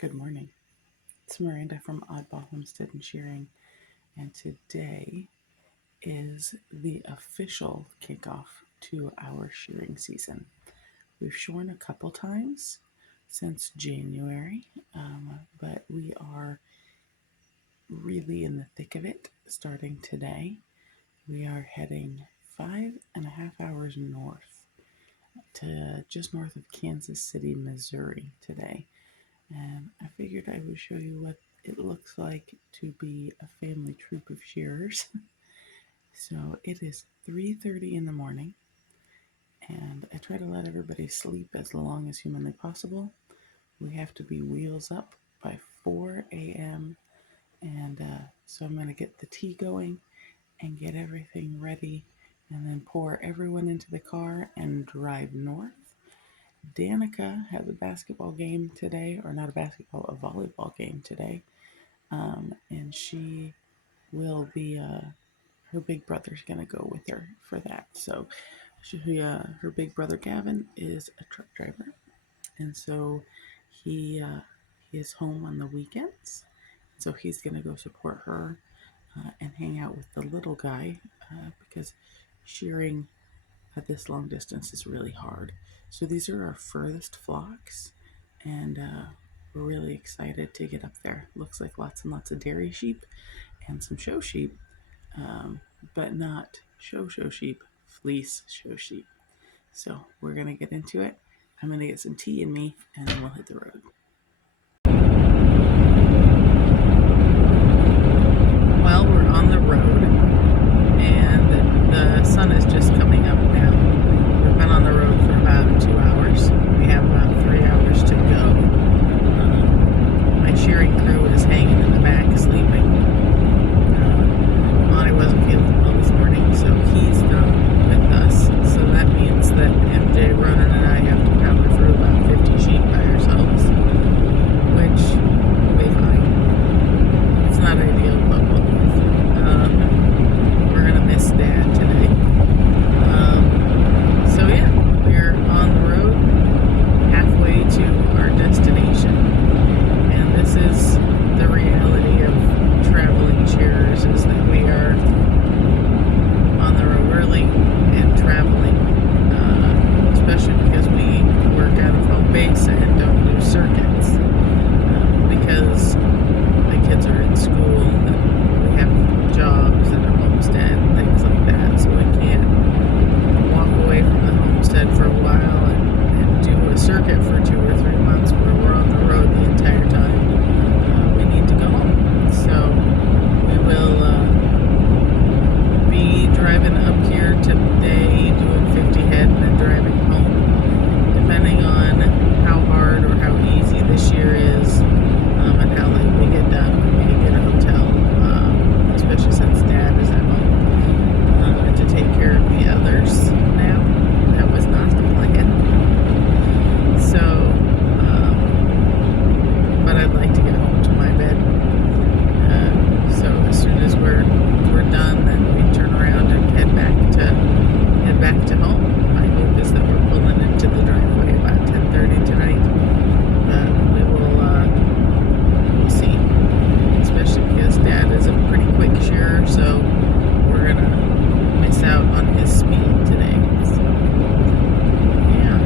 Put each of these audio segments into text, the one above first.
Good morning. It's Miranda from Oddball Homestead and Shearing, and today is the official kickoff to our shearing season. We've shorn a couple times since January, but we are really in the thick of it starting today. We are heading 5.5 hours north to just north of Kansas City, Missouri today. And I figured I would show you what it looks like to be a family troop of shearers. So it is 3:30 in the morning, and I try to let everybody sleep as long as humanly possible. We have to be wheels up by 4 a.m. And so I'm going to get the tea going and get everything ready, and then pour everyone into the car and drive north. Danica has a basketball game today, or not a basketball, a volleyball game today, and she will be. Her big brother's gonna go with her for that. So, her big brother Gavin is a truck driver, and so he is home on the weekends. So he's gonna go support her and hang out with the little guy because shearing at this long distance is really hard. So these are our furthest flocks, and we're really excited to get up there. Looks like lots and lots of dairy sheep and some show sheep, but not show sheep, fleece show sheep. So we're gonna get into it. I'm gonna get some tea in me, and then we'll hit the road. Well, we're on the road, and the sun is just coming up now. We've been on the road for about 2 hours. We have about 3 hours to go. My shearing crew is hanging in the back sleeping. Monty wasn't feeling well this morning, so he's not with us. So that means that MJ, Ronan, and I have to power through about 50 sheep by ourselves, which will be fine. It's not ideal, but we'll live. We're going to miss Dad today. So yeah, we're on the road, halfway to our destination, and this is the reality of traveling shearers, is that we are on the road early and traveling, especially because we work out of home base and don't do circuits, because the kids are in school and we have jobs and a homestead and things like that, so we can't walk away from the homestead for a while and do a circuit for 2 or 3 months where we're on the road the entire time. We need to go home. So we will be driving up here today, doing 50 head and then driving home, depending on how hard or how easy this year is, and how late we get done. We may get a hotel, especially since Dad is at home, to take care of the others now. That was not the plan. So, but I'd like to get home to my bed. So as soon as we're done, then we turn around and head back to home. My hope is that we're pulling into the driveway about 10:30 tonight. We will we'll see. Especially because Dad is a pretty quick shearer, so we're gonna miss out on his speed today. So yeah,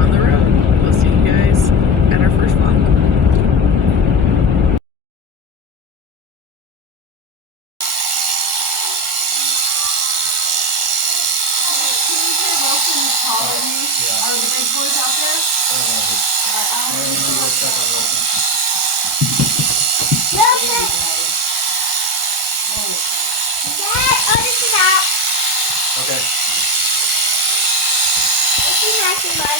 on the road. We'll see you guys at our first vlog. Are the big boys out there? Dad, this is out. Okay. This is actually my.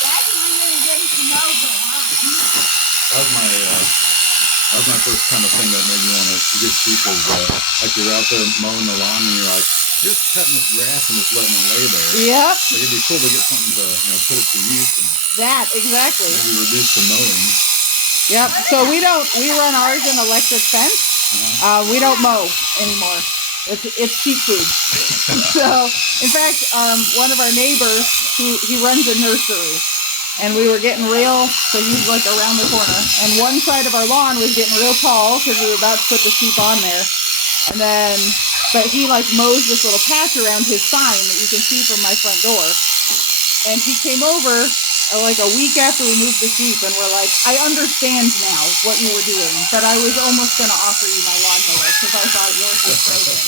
Dad's really getting to know the line. That was my first kind of thing that made me want to get sheep, is like you're out there mowing the lawn and you're like, just cutting this grass and just letting it lay there. Yep. Like it'd be cool to get something to, put it to use and That, exactly. maybe reduce the mowing. Yep. So we run ours in electric fence. We don't mow anymore. It's sheep food. So, in fact, one of our neighbors, he runs a nursery, and we were getting real, so he's like around the corner, and one side of our lawn was getting real tall because we were about to put the sheep on there, and then, but he like mows this little patch around his sign that you can see from my front door, and he came over like a week after we moved the sheep, and we're like, I understand now what you were doing, but I was almost going to offer you my lawnmower because I thought yours was broken.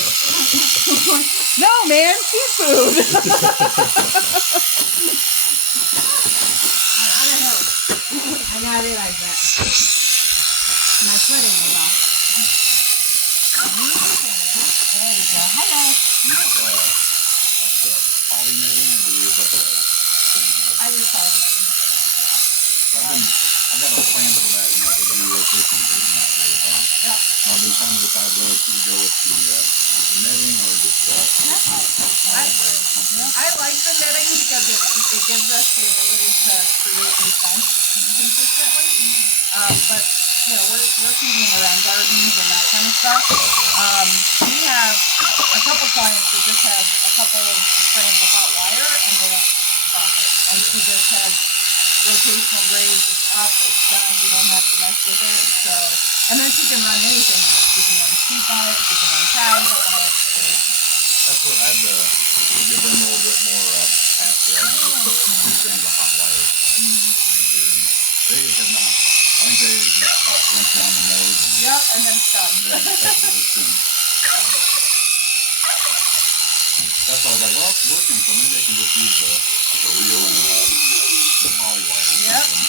No, man, sheep food. I gotta realize that. My footing is off. There you go. Hello. You use poly netting, or do you use like a I use poly netting. I've got a plan for that, to do rotation group in that whole thing. Yep. I've been trying to decide whether to go with the netting or just poly braid or something. I like the netting because it gives us the ability to create new scents consistently. But we're feeding them around gardens and that kind of stuff. We have a couple clients that just have a couple strands of hot wire and they don't stop it. And she just has rotational grades. It's up, it's done. You don't have to mess with it. So, and then she can run anything on it. She can run sheep on it. She can run cows on it. That's what I'd give them a little bit more pasture. Just put 2 strands of hot wire on here, and they have not. I think they just went down the nose. And yep, and then it's done. That's why I was like, well, it's working, so maybe I can just use a reel and the poly wire or Yep. something.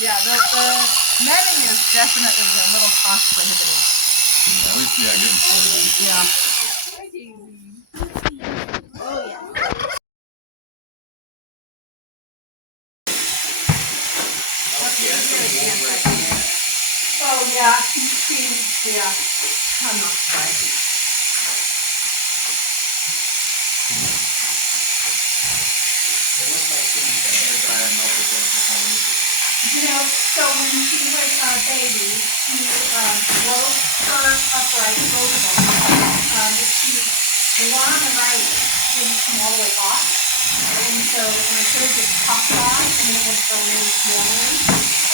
Yeah, the netting is definitely a little cost prohibitive. At least, getting started. Yeah. Oh, yeah. Oh, yeah. Yeah. I'm not surprised. So when she was a baby, she broke her upright, both of them. The one on the right didn't come all the way off. And so when I showed it popped off and it was going normally.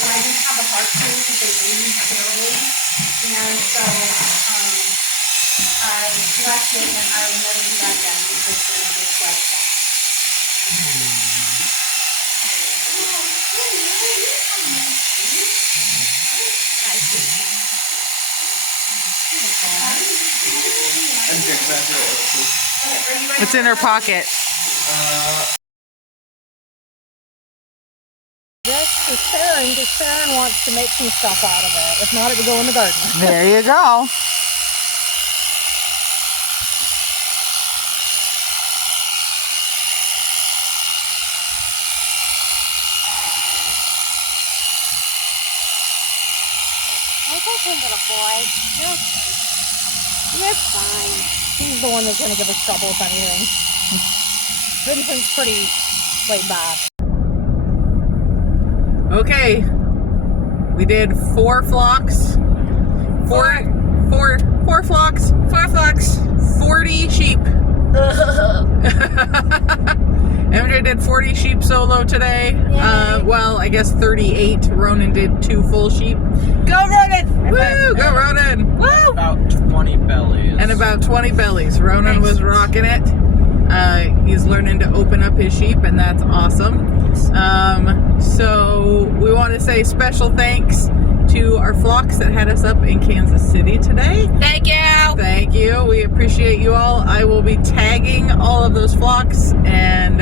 And I didn't have the heart to because they bleed terribly. And so I left it and I will never do that again because it was just like that. It's in her pocket. This is shearing because Sharon wants to make some stuff out of it. If not, it would go in the garden. There you go. It's okay, little boy. You're okay. You're fine. He's the one that's going to give us trouble if anything. Vincent's pretty laid back. Okay, we did 4 flocks. Four flocks. 4 flocks. 40 sheep. MJ did 40 sheep solo today. Well, I guess 38. Ronan did 2 full sheep. Go Ronan! Woo! Go Ronan! Woo! About 20 bellies. And about 20 bellies. Ronan was rocking it. He's learning to open up his sheep, and that's awesome. So we want to say special thanks to our flocks that had us up in Kansas City today. Thank you! Thank you. We appreciate you all. I will be tagging all of those flocks and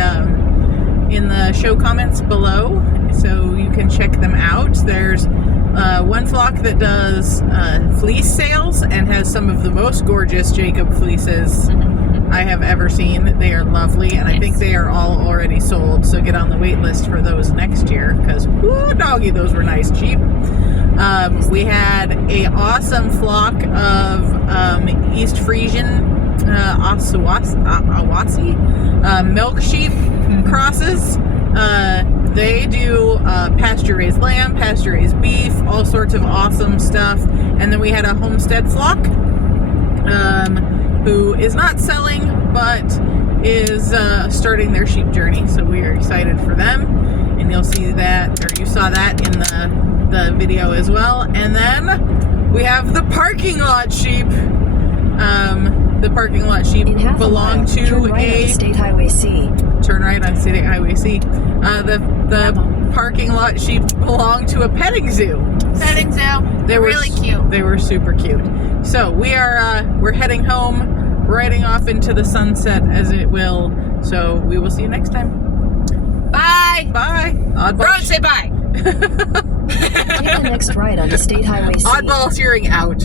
in the show comments below, so you can check them out. There's one flock that does fleece sales and has some of the most gorgeous Jacob fleeces I have ever seen. They are lovely, and I think they are all already sold, so get on the wait list for those next year, because whoo doggy, those were nice cheap. We had a awesome flock of East Frisian Awasi milk sheep crosses. they do pasture raised lamb, pasture raised beef, all sorts of awesome stuff. And then we had a homestead flock who is not selling but is starting their sheep journey. So we are excited for them, and you'll see that, or you saw that in the video as well. And then we have the parking lot sheep. The parking lot sheep belong to turn right on State Highway C. Turn right on State Highway C. The parking lot sheep belong to a petting zoo. Petting zoo. They were really cute. They were super cute. So we're heading home, riding off into the sunset as it will. So we will see you next time. Bye. Bye. Oddball. Road, say bye. Take the next right onto State Highway C. Oddball shearing out.